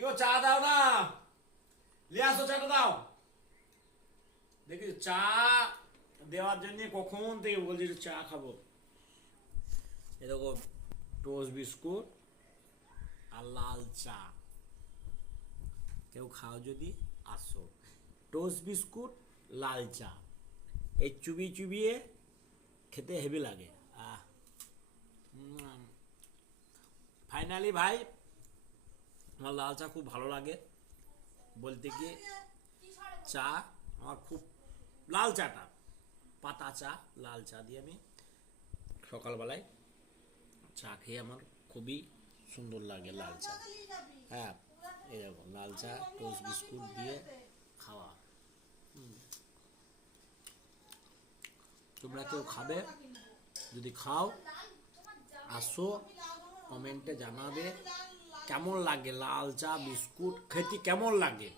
কেউ চা দাও না, নিয়ে আসো চাটা দাও। দেখি চা দেওয়ার জন্য কখন থেকে বলছি যে চা খাবো। এরকম টোস্ট বিস্কুট আর লাল চা, কেউ খাও যদি আসো। টোস্ট বিস্কুট লাল চা, এই চুবিয়ে চুবিয়ে খেতে হেভি লাগে। ফাইনালি ভাই আমার লাল চা খুব ভালো লাগে। বলতে গিয়ে চা আমার খুব, লাল চাটা পাতা চা, লাল চা দিয়ে আমি সকালবেলায় চা খেয়ে আমার খুবই সুন্দর লাগে লাল চা। হ্যাঁ, এরকম লাল চা টোস্ট বিস্কুট দিয়ে খাওয়া। তোমরা কেউ খাবে? যদি খাও আসো, কমেন্টে জানাবে কেমন লাগে লাল চা বিস্কুট খেতে, কেমন লাগে।